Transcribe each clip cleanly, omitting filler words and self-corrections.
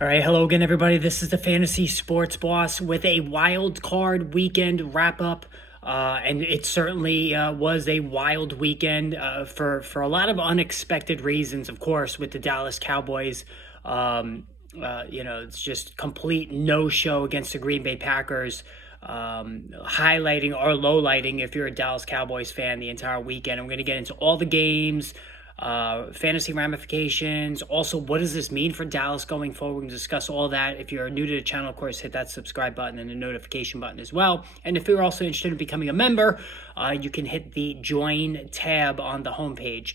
All right, hello again, everybody. This is the Fantasy Sports Boss with a wild card weekend wrap up. And it certainly was a wild weekend for a lot of unexpected reasons, of course, with the Dallas Cowboys. It's just complete no show against the Green Bay Packers, highlighting or lowlighting, if you're a Dallas Cowboys fan, the entire weekend. I'm going to get into all the games, fantasy ramifications. Also, what does this mean for Dallas going forward? We're going to discuss all that. If you're new to the channel, of course, hit that subscribe button and the notification button as well. And if you're also interested in becoming a member, you can hit the join tab on the homepage.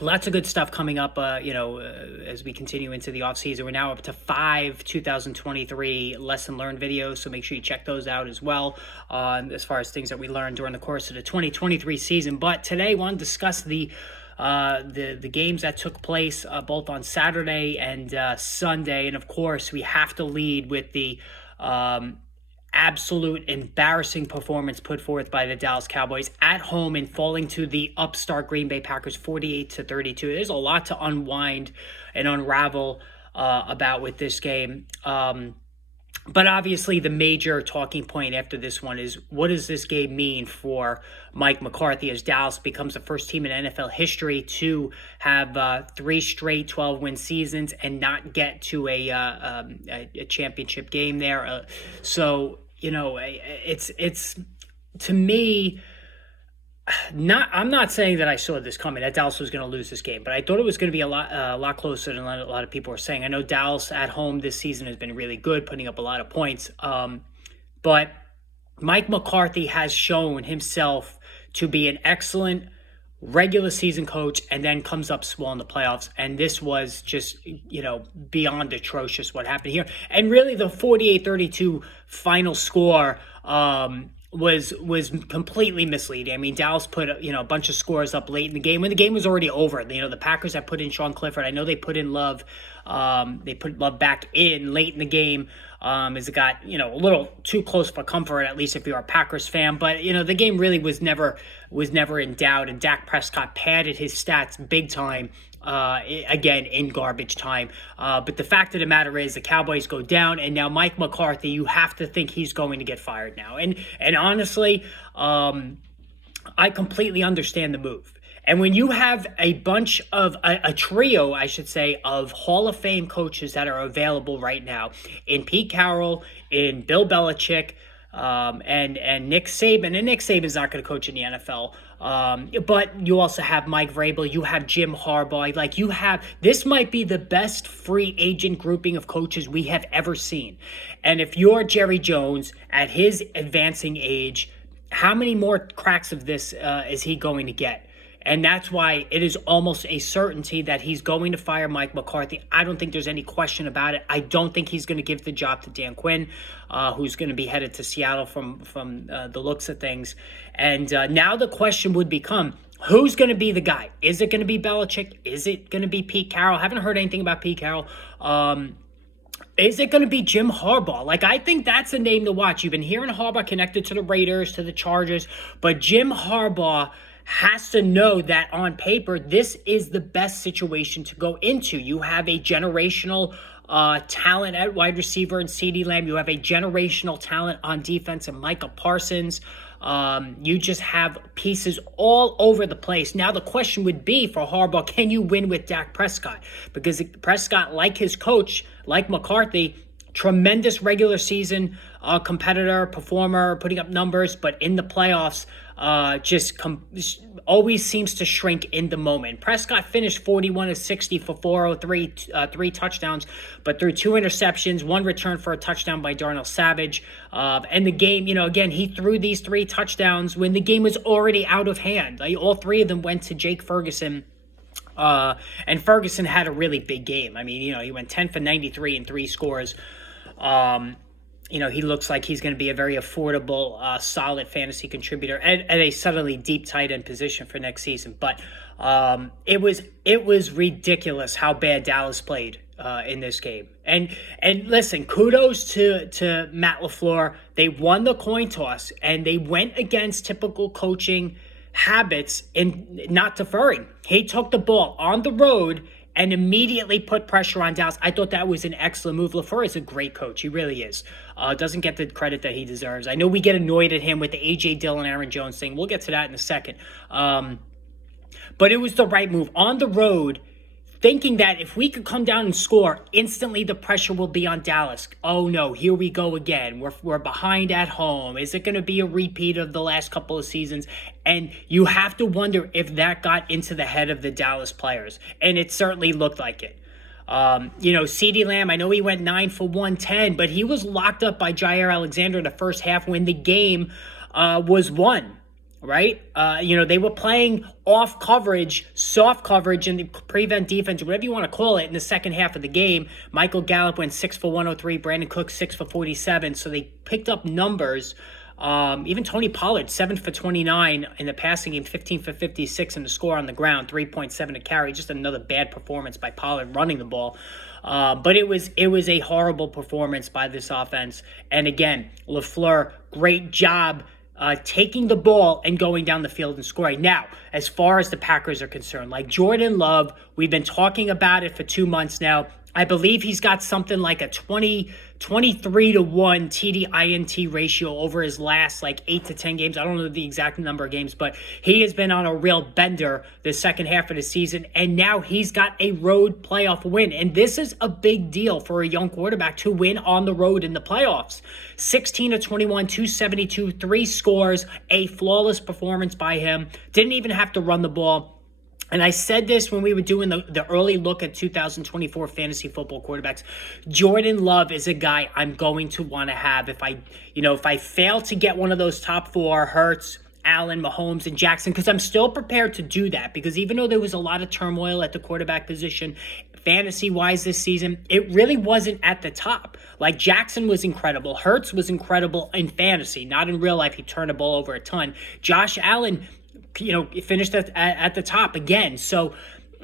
Lots of good stuff coming up, as we continue into the offseason. We're now up to 5 2023 lesson learned videos, so make sure you check those out as well, as far as things that we learned during the course of the 2023 season. But today I want to discuss the games that took place both on Saturday and Sunday. And of course, we have to lead with the absolute embarrassing performance put forth by the Dallas Cowboys at home and falling to the upstart Green Bay Packers 48-32. There's a lot to unwind and unravel about with this game. But obviously the major talking point after this one is, what does this game mean for Mike McCarthy as Dallas becomes the first team in NFL history to have 3 straight 12-win seasons and not get to a championship game there. It's to me, I'm not saying that I saw this coming, that Dallas was going to lose this game, but I thought it was going to be a lot closer than a lot of people were saying. I know Dallas at home this season has been really good, putting up a lot of points. But Mike McCarthy has shown himself to be an excellent regular season coach, and then comes up small in the playoffs. And this was just, beyond atrocious what happened here. And really the 48-32 final score, was completely misleading. I mean, Dallas put a bunch of scores up late in the game when the game was already over. The Packers had put in Sean Clifford. I know they put in Love. They put Love back in late in the game, as it got a little too close for comfort, at least if you're a Packers fan. But the game really was never in doubt, and Dak Prescott padded his stats big time. Again, in garbage time. But the fact of the matter is the Cowboys go down, and now Mike McCarthy, you have to think he's going to get fired now. And honestly, I completely understand the move. And when you have a bunch of a trio, I should say, of Hall of Fame coaches that are available right now, in Pete Carroll, in Bill Belichick, and Nick Saban. And Nick Saban's not going to coach in the NFL. But you also have Mike Vrabel, you have Jim Harbaugh, this might be the best free agent grouping of coaches we have ever seen. And if you're Jerry Jones at his advancing age, how many more cracks of this is he going to get? And that's why it is almost a certainty that he's going to fire Mike McCarthy. I don't think there's any question about it. I don't think he's going to give the job to Dan Quinn, who's going to be headed to Seattle from the looks of things. And now the question would become, who's going to be the guy? Is it going to be Belichick? Is it going to be Pete Carroll? I haven't heard anything about Pete Carroll. Is it going to be Jim Harbaugh? I think that's a name to watch. You've been hearing Harbaugh connected to the Raiders, to the Chargers, but Jim Harbaugh has to know that on paper, this is the best situation to go into. You have a generational talent at wide receiver in CeeDee Lamb. You have a generational talent on defense in Micah Parsons. You just have pieces all over the place. Now the question would be for Harbaugh, can you win with Dak Prescott? Because Prescott, like his coach, like McCarthy, tremendous regular season competitor, performer, putting up numbers, but in the playoffs, always seems to shrink in the moment. Prescott finished 41-60 for 403, 3 touchdowns, but threw 2 interceptions, 1 return for a touchdown by Darnell Savage. And the game, again, he threw these 3 touchdowns when the game was already out of hand. All 3 of them went to Jake Ferguson. And Ferguson had a really big game. I mean, he went 10 for 93 and 3 scores. He looks like he's going to be a very affordable, solid fantasy contributor at a subtly deep tight end position for next season. But it was ridiculous how bad Dallas played in this game. And listen, kudos to Matt LaFleur. They won the coin toss and they went against typical coaching habits in not deferring. He took the ball on the road and immediately put pressure on Dallas. I thought that was an excellent move. LaFleur is a great coach. He really is. Doesn't get the credit that he deserves. I know we get annoyed at him with the A.J. Dillon, Aaron Jones thing. We'll get to that in a second. But it was the right move. On the road, thinking that if we could come down and score, instantly the pressure will be on Dallas. Oh no, here we go again. We're behind at home. Is it going to be a repeat of the last couple of seasons? And you have to wonder if that got into the head of the Dallas players. And it certainly looked like it. CeeDee Lamb, I know he went 9 for 110, but he was locked up by Jair Alexander in the first half when the game was won. Right? They were playing off coverage, soft coverage, and the prevent defense, whatever you want to call it, in the second half of the game. Michael Gallup went 6 for 103, Brandon Cook 6 for 47. So they picked up numbers. Even Tony Pollard, 7 for 29 in the passing game, 15 for 56 in the score on the ground, 3.7 to carry. Just another bad performance by Pollard running the ball. But it was a horrible performance by this offense. And again, LaFleur, great job taking the ball and going down the field and scoring. Now, as far as the Packers are concerned, like Jordan Love, we've been talking about it for 2 months now. I believe he's got something like a 23 to 1 TD-INT ratio over his last 8 to 10 games. I don't know the exact number of games, but he has been on a real bender the second half of the season, and now he's got a road playoff win. And this is a big deal for a young quarterback to win on the road in the playoffs. 16 to 21, 272, 3 scores, a flawless performance by him. Didn't even have to run the ball. And I said this when we were doing the early look at 2024 fantasy football quarterbacks. Jordan Love is a guy I'm going to want to have if I fail to get one of those top 4, Hurts, Allen, Mahomes, and Jackson, because I'm still prepared to do that, because even though there was a lot of turmoil at the quarterback position, fantasy-wise this season, it really wasn't at the top. Like, Jackson was incredible. Hurts was incredible in fantasy. Not in real life. He turned the ball over a ton. Josh Allen, finished at the top again. So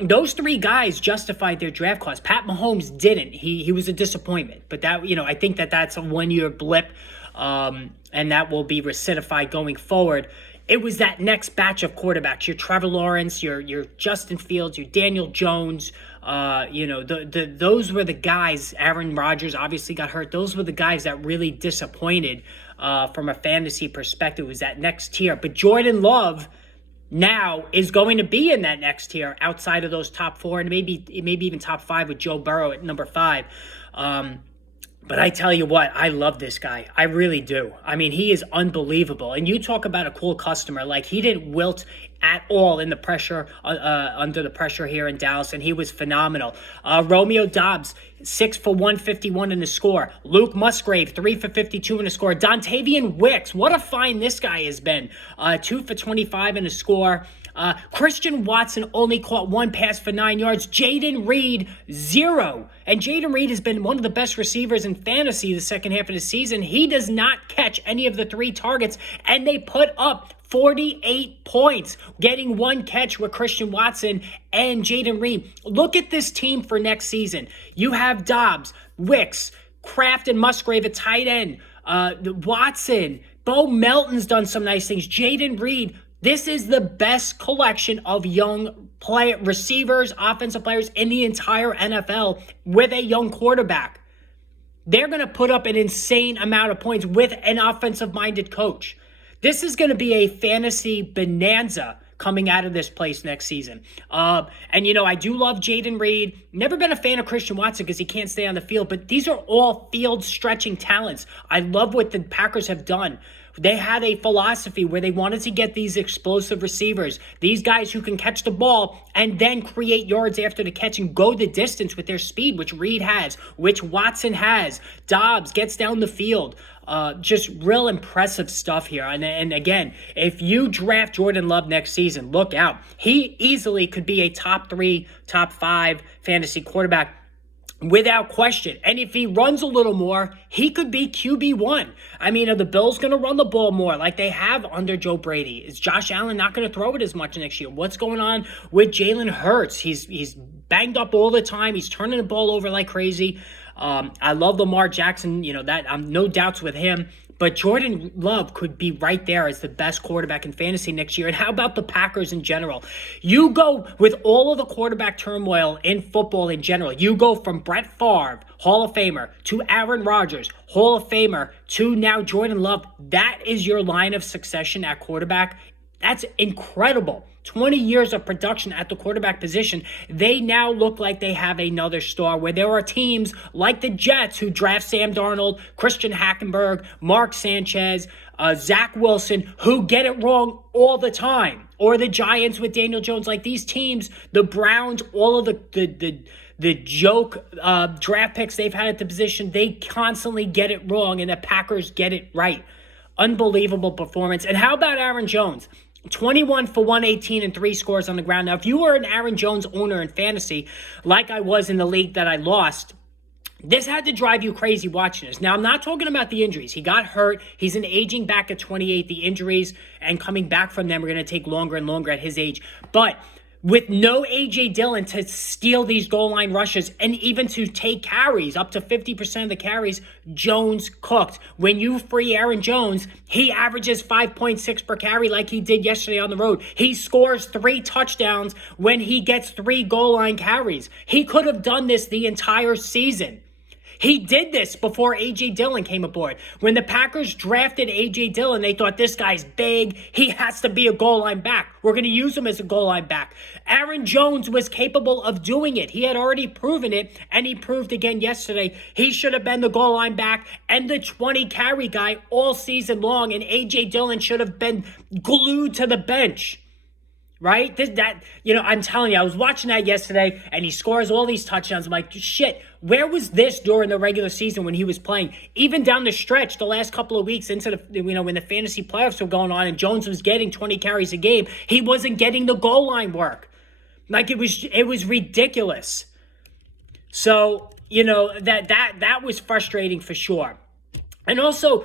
those 3 guys justified their draft cost. Pat Mahomes didn't. He was a disappointment. But that, I think that's a 1-year blip, and that will be recidified going forward. It was that next batch of quarterbacks, your Trevor Lawrence, your Justin Fields, your Daniel Jones. Those were the guys. Aaron Rodgers obviously got hurt. Those were the guys that really disappointed from a fantasy perspective. It was that next tier. But Jordan Love now is going to be in that next tier outside of those top 4 and maybe even top 5 with Joe Burrow at number 5. But I tell you what, I love this guy. I really do. I mean, he is unbelievable. And you talk about a cool customer. Like, he didn't wilt at all in the pressure, under the pressure here in Dallas, and he was phenomenal. Romeo Doubs, 6 for 151 in the score. Luke Musgrave, 3 for 52 in the score. Dontavian Wicks, what a find this guy has been. 2 for 25 in the score. Christian Watson only caught 1 pass for 9 yards. Jayden Reed, 0. And Jayden Reed has been one of the best receivers in fantasy the second half of the season. He does not catch any of the 3 targets, and they put up 48 points, getting 1 catch with Christian Watson and Jayden Reed. Look at this team for next season. You have Dobbs, Wicks, Kraft, and Musgrave at tight end. Watson, Bo Melton's done some nice things. Jayden Reed. This is the best collection of young receivers, offensive players in the entire NFL with a young quarterback. They're going to put up an insane amount of points with an offensive-minded coach. This is going to be a fantasy bonanza coming out of this place next season. I do love Jayden Reed. Never been a fan of Christian Watson because he can't stay on the field, but these are all field-stretching talents. I love what the Packers have done. They had a philosophy where they wanted to get these explosive receivers, these guys who can catch the ball and then create yards after the catch and go the distance with their speed, which Reed has, which Watson has. Dobbs gets down the field. Just real impressive stuff here. And again, if you draft Jordan Love next season, look out. He easily could be a top 3, top 5 fantasy quarterback without question. And if he runs a little more, he could be QB1. I mean, are the Bills going to run the ball more like they have under Joe Brady? Is Josh Allen not going to throw it as much next year? What's going on with Jalen Hurts? He's banged up all the time. He's turning the ball over like crazy. I love Lamar Jackson. That I'm no doubts with him. But Jordan Love could be right there as the best quarterback in fantasy next year. And how about the Packers in general? You go with all of the quarterback turmoil in football in general. You go from Brett Favre, Hall of Famer, to Aaron Rodgers, Hall of Famer, to now Jordan Love. That is your line of succession at quarterback. That's incredible. 20 years of production at the quarterback position. They now look like they have another star, where there are teams like the Jets who draft Sam Darnold, Christian Hackenberg, Mark Sanchez, Zach Wilson, who get it wrong all the time. Or the Giants with Daniel Jones. Like these teams, the Browns, all of the joke draft picks they've had at the position, they constantly get it wrong, and the Packers get it right. Unbelievable performance. And how about Aaron Jones? 21 for 118 and 3 scores on the ground. Now, if you were an Aaron Jones owner in fantasy, like I was in the league that I lost, this had to drive you crazy watching this. Now, I'm not talking about the injuries. He got hurt. He's an aging back at 28. The injuries and coming back from them are going to take longer and longer at his age. But with no A.J. Dillon to steal these goal line rushes and even to take carries, up to 50% of the carries, Jones cooked. When you free Aaron Jones, he averages 5.6 per carry like he did yesterday on the road. He scores 3 touchdowns when he gets 3 goal line carries. He could have done this the entire season. He did this before A.J. Dillon came aboard. When the Packers drafted A.J. Dillon, they thought this guy's big. He has to be a goal line back. We're going to use him as a goal line back. Aaron Jones was capable of doing it. He had already proven it, and he proved again yesterday. He should have been the goal line back and the 20 carry guy all season long, and A.J. Dillon should have been glued to the bench. Right? I'm telling you, I was watching that yesterday, and he scores all these touchdowns. I'm like, shit, where was this during the regular season when he was playing? Even down the stretch, the last couple of weeks into when the fantasy playoffs were going on and Jones was getting 20 carries a game, he wasn't getting the goal line work. Like it was ridiculous. So, that was frustrating for sure. And also,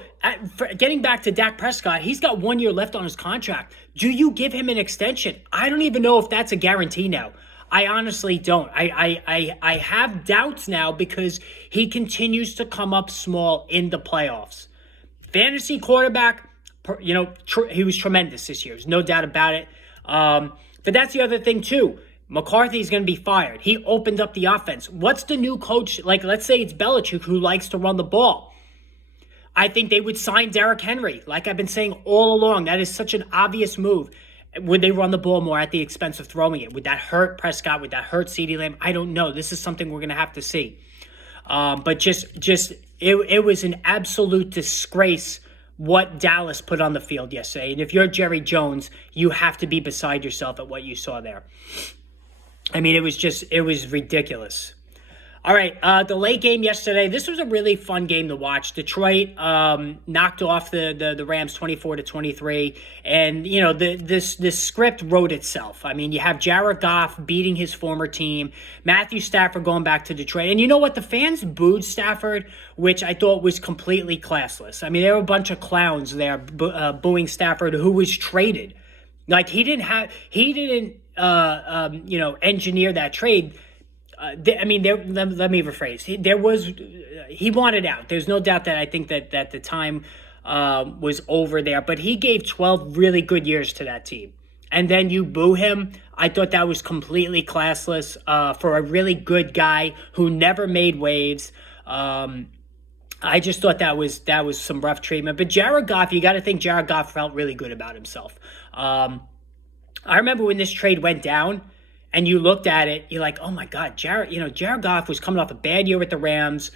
getting back to Dak Prescott, he's got 1 year left on his contract. Do you give him an extension? I don't even know if that's a guarantee now. I honestly don't. I have doubts now because he continues to come up small in the playoffs. Fantasy quarterback, he was tremendous this year. There's no doubt about it. But that's the other thing, too. McCarthy's going to be fired. He opened up the offense. What's the new coach? Like, let's say it's Belichick who likes to run the ball. I think they would sign Derrick Henry. Like I've been saying all along, that is such an obvious move. Would they run the ball more at the expense of throwing it? Would that hurt Prescott? Would that hurt CeeDee Lamb? I don't know. This is something we're going to have to see. But it was an absolute disgrace what Dallas put on the field yesterday. And if you're Jerry Jones, you have to be beside yourself at what you saw there. I mean, it was ridiculous. All right, the late game yesterday, this was a really fun game to watch. Detroit knocked off the Rams 24-23, and this script wrote itself. I mean, you have Jared Goff beating his former team, Matthew Stafford going back to Detroit, and you know what? The fans booed Stafford, which I thought was completely classless. I mean, there were a bunch of clowns there booing Stafford, who was traded. Like he didn't engineer that trade. Let me rephrase. He wanted out. There's no doubt that I think that the time was over there. But he gave 12 really good years to that team. And then you boo him. I thought that was completely classless for a really good guy who never made waves. I just thought that was some rough treatment. But Jared Goff, you got to think Jared Goff felt really good about himself. I remember when this trade went down, and you looked at it, you're like, oh my God, Jared Goff was coming off a bad year with the Rams.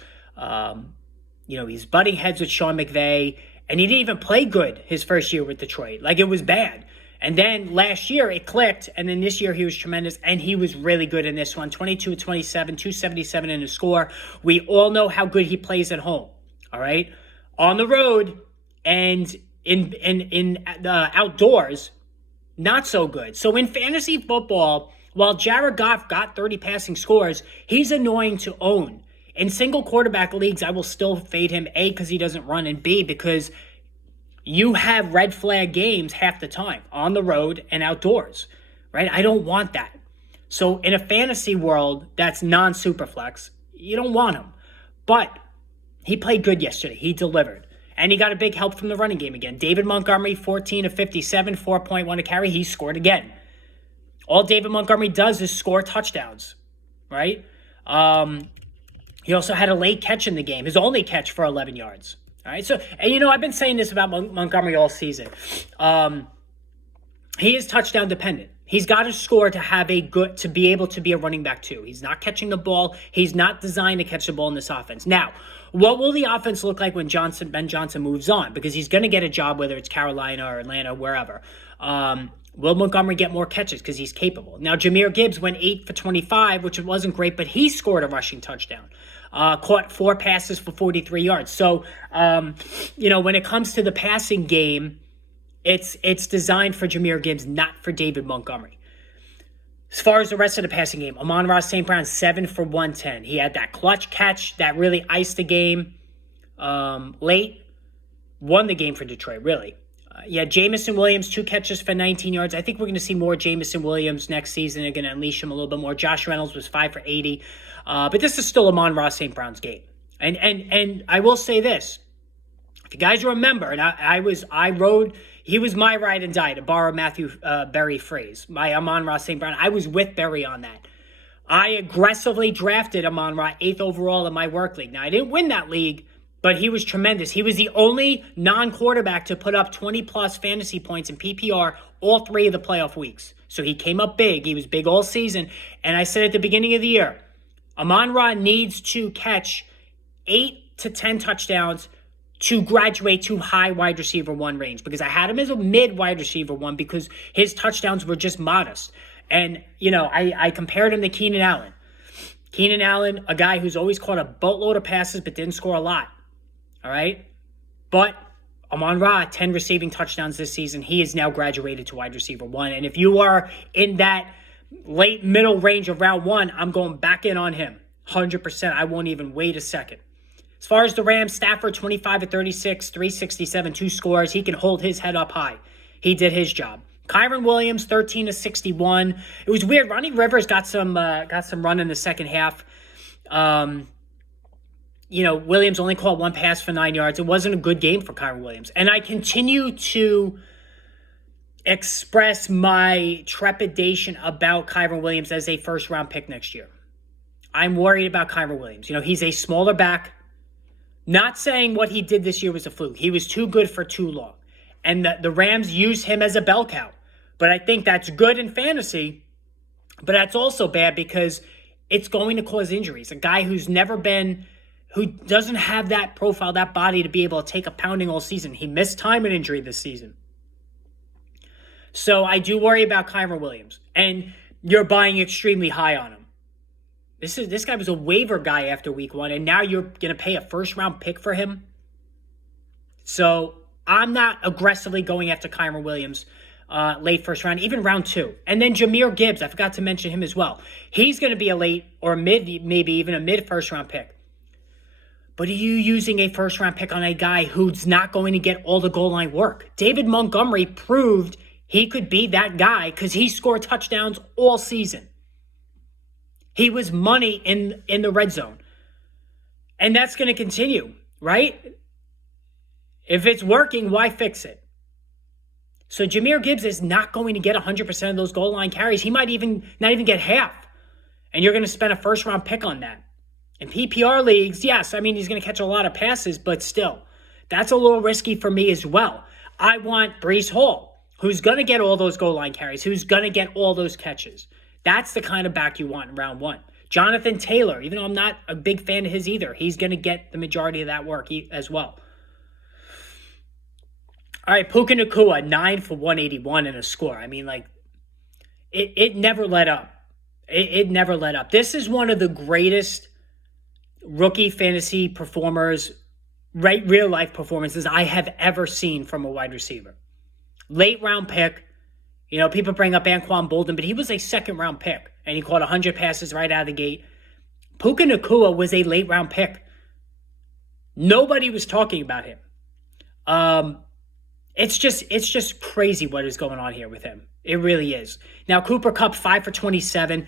He's butting heads with Sean McVay, and he didn't even play good his first year with Detroit. Like, it was bad. And then last year it clicked, and then this year he was tremendous, and he was really good in this one. 22-27, 277 in his score. We all know how good he plays at home, all right? On the road and in outdoors, not so good. So in fantasy football, while Jared Goff got 30 passing scores, he's annoying to own. In single quarterback leagues, I will still fade him, A, because he doesn't run, and B, because you have red flag games half the time on the road and outdoors, right? I don't want that. So in a fantasy world that's non-superflex, you don't want him. But he played good yesterday. He delivered. And he got a big help from the running game again. David Montgomery, 14 of 57, 4.1 a carry. He scored again. All David Montgomery does is score touchdowns, right? He also had a late catch in the game, his only catch for 11 yards. All right, so, and I've been saying this about Montgomery all season. He is touchdown dependent. He's got to score to be able to be a running back too. He's not catching the ball. He's not designed to catch the ball in this offense. Now, what will the offense look like when Ben Johnson moves on? Because he's going to get a job, whether it's Carolina or Atlanta, wherever. Will Montgomery get more catches because he's capable? Now, Jahmyr Gibbs went 8 for 25, which wasn't great, but he scored a rushing touchdown. Caught 4 passes for 43 yards. So, when it comes to the passing game, it's designed for Jahmyr Gibbs, not for David Montgomery. As far as the rest of the passing game, Amon-Ra St. Brown, 7 for 110. He had that clutch catch that really iced the game late. Won the game for Detroit, really. Jamison Williams, 2 catches for 19 yards. I think we're going to see more Jamison Williams next season. They're going to unleash him a little bit more. Josh Reynolds was 5 for 80. But this is still Amon-Ra St. Brown's game. And I will say this. If you guys remember, and he was my ride and die, to borrow Matthew Berry phrase, my Amon-Ra St. Brown. I was with Berry on that. I aggressively drafted Amon-Ra 8th overall in my work league. Now, I didn't win that league, but he was tremendous. He was the only non-quarterback to put up 20-plus fantasy points in PPR all 3 of the playoff weeks. So he came up big. He was big all season. And I said at the beginning of the year, Amon-Ra needs to catch 8 to 10 touchdowns to graduate to high wide receiver 1 range, because I had him as a mid wide receiver 1 because his touchdowns were just modest. And, I compared him to Keenan Allen. Keenan Allen, a guy who's always caught a boatload of passes but didn't score a lot. All right? But Amon-Ra, 10 receiving touchdowns this season. He is now graduated to wide receiver 1. And if you are in that late middle range of round 1, I'm going back in on him. 100%. I won't even wait a second. As far as the Rams, Stafford, 25 of 36, 367, 2 scores. He can hold his head up high. He did his job. Kyren Williams, 13 of 61. It was weird. Ronnie Rivers got some run in the second half. Williams only caught 1 pass for 9 yards. It wasn't a good game for Kyren Williams. And I continue to express my trepidation about Kyren Williams as a first-round pick next year. I'm worried about Kyren Williams. He's a smaller back. Not saying what he did this year was a fluke. He was too good for too long. And the Rams use him as a bell cow. But I think that's good in fantasy. But that's also bad because it's going to cause injuries. A guy who doesn't have that profile, that body to be able to take a pounding all season. He missed time and injury this season. So I do worry about Kyren Williams. And you're buying extremely high on him. This guy was a waiver guy after week 1, and now you're going to pay a first-round pick for him? So I'm not aggressively going after Kyren Williams late first round, even round 2. And then Jahmyr Gibbs, I forgot to mention him as well. He's going to be a late or mid, maybe even a mid first-round pick. But are you using a first-round pick on a guy who's not going to get all the goal line work? David Montgomery proved he could be that guy because he scored touchdowns all season. He was money in the red zone. And that's going to continue, right? If it's working, why fix it? So Jahmyr Gibbs is not going to get 100% of those goal line carries. He might not even get half. And you're going to spend a first-round pick on that. In PPR leagues, yes, he's going to catch a lot of passes, but still, that's a little risky for me as well. I want Breece Hall, who's going to get all those goal line carries, who's going to get all those catches. That's the kind of back you want in round 1. Jonathan Taylor, even though I'm not a big fan of his either, he's going to get the majority of that work as well. All right, Puka Nacua, 9 for 181 and a score. It never let up. It never let up. This is one of the greatest rookie fantasy performers, real life performances I have ever seen from a wide receiver. Late round pick. People bring up Anquan Boldin, but he was a second-round pick, and he caught 100 passes right out of the gate. Puka Nacua was a late-round pick. Nobody was talking about him. It's just crazy what is going on here with him. It really is. Now, Cooper Kupp, 5 for 27.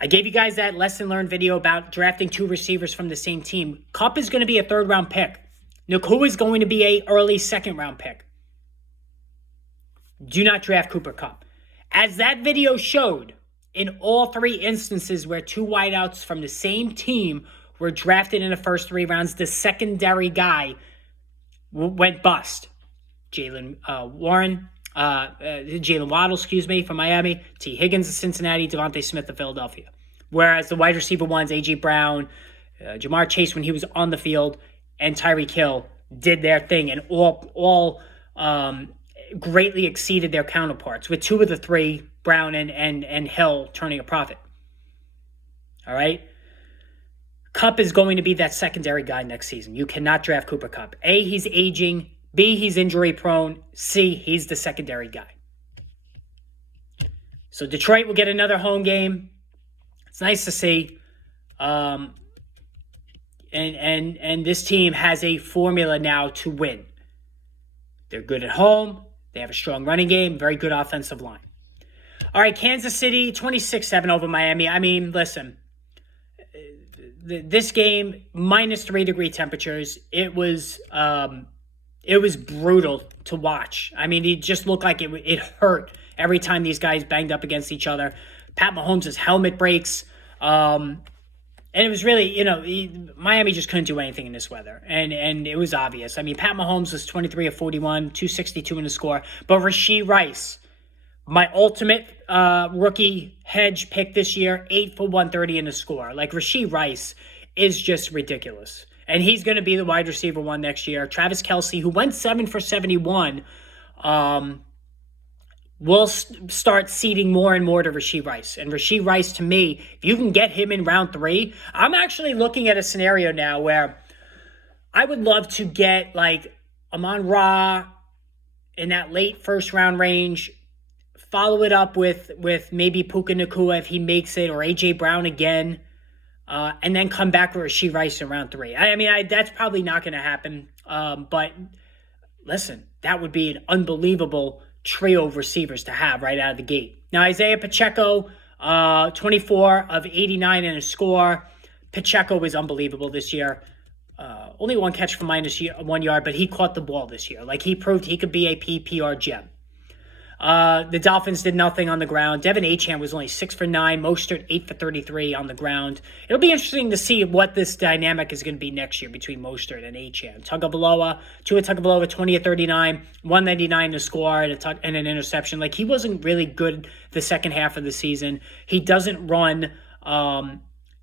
I gave you guys that lesson learned video about drafting 2 receivers from the same team. Kupp is going to be a third-round pick. Nakua is going to be a early second-round pick. Do not draft Cooper Kupp. As that video showed, in all 3 instances where 2 wideouts from the same team were drafted in the first 3 rounds, the secondary guy went bust. Jalen Waddle, from Miami, T. Higgins of Cincinnati, Devontae Smith of Philadelphia. Whereas the wide receiver ones, A.J. Brown, Jamar Chase when he was on the field, and Tyreek Hill did their thing and all greatly exceeded their counterparts, with 2 of the 3, Brown and Hill, turning a profit. All right? Kupp is going to be that secondary guy next season. You cannot draft Cooper Kupp. A, he's aging. B, he's injury prone. C, he's the secondary guy. So Detroit will get another home game. It's nice to see. And this team has a formula now to win. They're good at home. They have a strong running game, very good offensive line. All right, Kansas City, 26-7 over Miami. I mean, listen, this game, minus 3-degree temperatures, it was brutal to watch. I mean, it just looked like it hurt every time these guys banged up against each other. Pat Mahomes' helmet breaks. And it was really, Miami just couldn't do anything in this weather. And it was obvious. I mean, Pat Mahomes was 23 of 41, 262 in the score. But Rashee Rice, my ultimate rookie hedge pick this year, 8 for 130 in the score. Like, Rashee Rice is just ridiculous. And he's going to be the wide receiver 1 next year. Travis Kelce, who went 7 for 71, will start ceding more and more to Rashee Rice. And Rashee Rice, to me, if you can get him in round 3, I'm actually looking at a scenario now where I would love to get, like, Amon-Ra in that late first-round range, follow it up with maybe Puka Nacua if he makes it, or A.J. Brown again, and then come back with Rashee Rice in round 3. I mean, that's probably not going to happen. But listen, that would be an unbelievable trio of receivers to have right out of the gate. Now, Isaiah Pacheco, 24 of 89 in a score. Pacheco was unbelievable this year. Only 1 catch for minus 1 yard, but he caught the ball this year. Like, he proved he could be a PPR gem. The Dolphins did nothing on the ground. Devin Achane was only 6 for 9. Mostert 8 for 33 on the ground. It'll be interesting to see what this dynamic is going to be next year between Mostert and Achane. Tua Tagovailoa, 20 of 39, 199 to score and an interception. Like, he wasn't really good the second half of the season. He doesn't run.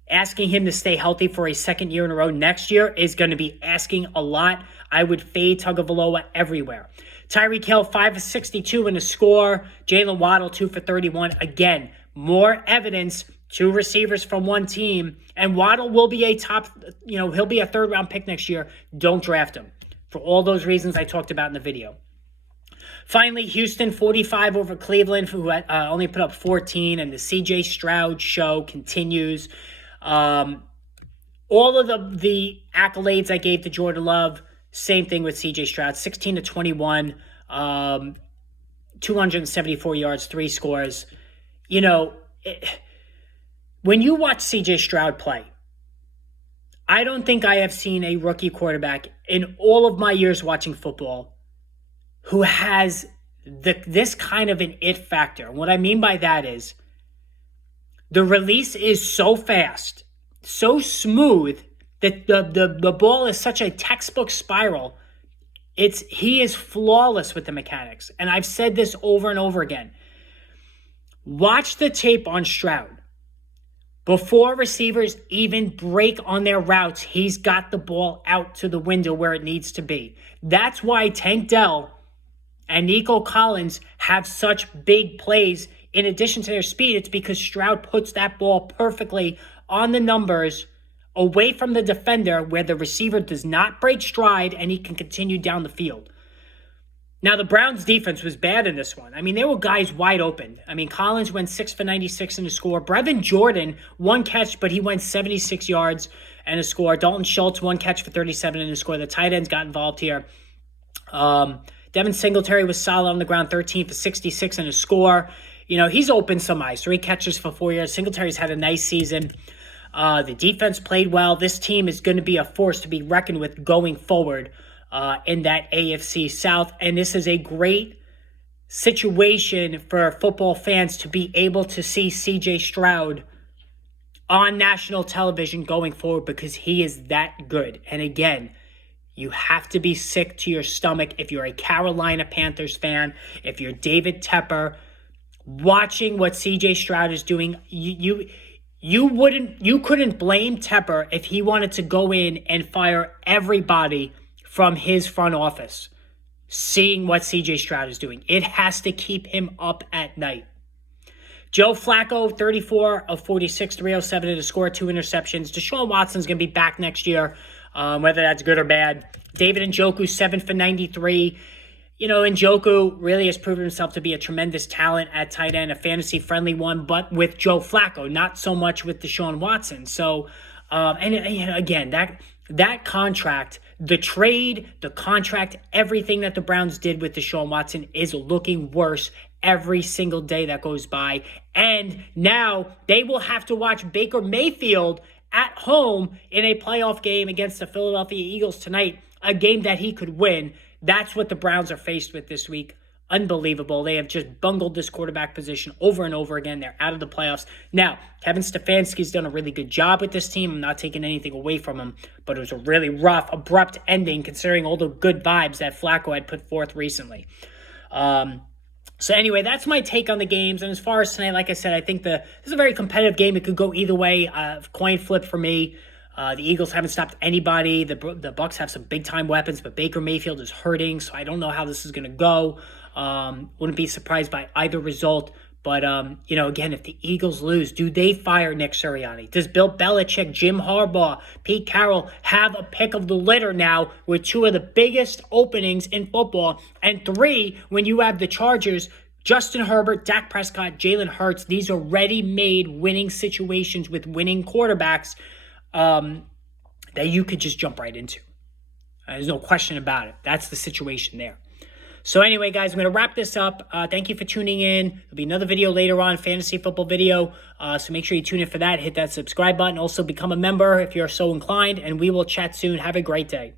Asking him to stay healthy for a second year in a row next year is going to be asking a lot. I would fade Tagovailoa everywhere. Tyreek Hill, 5 of 62 in a score. Jalen Waddle, 2 for 31. Again, more evidence, 2 receivers from 1 team. And Waddle will be a top, he'll be a 3rd-round pick next year. Don't draft him for all those reasons I talked about in the video. Finally, Houston, 45 over Cleveland, who only put up 14. And the C.J. Stroud show continues. All of the accolades I gave to Jordan Love, same thing with C.J. Stroud, 16 to 21, 274 yards, 3 scores. When you watch C.J. Stroud play, I don't think I have seen a rookie quarterback in all of my years watching football who has this kind of an it factor. What I mean by that is the release is so fast, so smooth, that the ball is such a textbook spiral. He is flawless with the mechanics. And I've said this over and over again. Watch the tape on Stroud. Before receivers even break on their routes, he's got the ball out to the window where it needs to be. That's why Tank Dell and Nico Collins have such big plays. In addition to their speed, it's because Stroud puts that ball perfectly on the numbers, away from the defender, where the receiver does not break stride and he can continue down the field. Now, the Browns' defense was bad in this one. I mean, there were guys wide open. I mean, Collins went 6 for 96 in the score. Brevin Jordan, 1 catch, but he went 76 yards and a score. Dalton Schultz, 1 catch for 37 in the score. The tight ends got involved here. Devin Singletary was solid on the ground, 13 for 66 in a score. He's opened some eyes. 3 catches for 4 yards. Singletary's had a nice season. The defense played well. This team is going to be a force to be reckoned with going forward. in that AFC South. And this is a great situation for football fans to be able to see CJ Stroud on national television going forward, because he is that good. And again, you have to be sick to your stomach if you're a Carolina Panthers fan, if you're David Tepper, watching what CJ Stroud is doing. You couldn't blame Tepper if he wanted to go in and fire everybody from his front office, seeing what CJ Stroud is doing. It has to keep him up at night. Joe Flacco, 34 of 46, 307 to score, 2 interceptions. Deshaun Watson's going to be back next year, whether that's good or bad. David Njoku, 7 for 93. You know, Njoku really has proven himself to be a tremendous talent at tight end, a fantasy-friendly one, but with Joe Flacco, not so much with Deshaun Watson. So, again, that contract, the trade, the contract, everything that the Browns did with Deshaun Watson is looking worse every single day that goes by. And now they will have to watch Baker Mayfield at home in a playoff game against the Philadelphia Eagles tonight, a game that he could win. That's what the Browns are faced with this week. Unbelievable. They have just bungled this quarterback position over and over again. They're out of the playoffs. Now, Kevin Stefanski's done a really good job with this team. I'm not taking anything away from him, but it was a really rough, abrupt ending considering all the good vibes that Flacco had put forth recently. So anyway, that's my take on the games. And as far as tonight, like I said, I think this is a very competitive game. It could go either way. Coin flip for me. The Eagles haven't stopped anybody. The Bucs have some big-time weapons, but Baker Mayfield is hurting, so I don't know how this is going to go. Wouldn't be surprised by either result. But, again, if the Eagles lose, do they fire Nick Sirianni? Does Bill Belichick, Jim Harbaugh, Pete Carroll have a pick of the litter now with 2 of the biggest openings in football? And 3, when you have the Chargers, Justin Herbert, Dak Prescott, Jalen Hurts, these are ready-made winning situations with winning quarterbacks that you could just jump right into. There's no question about it. That's the situation there. So anyway, guys, I'm going to wrap this up. Thank you for tuning in. There'll be another video later on, fantasy football video. So make sure you tune in for that. Hit that subscribe button. Also become a member if you're so inclined. And we will chat soon. Have a great day.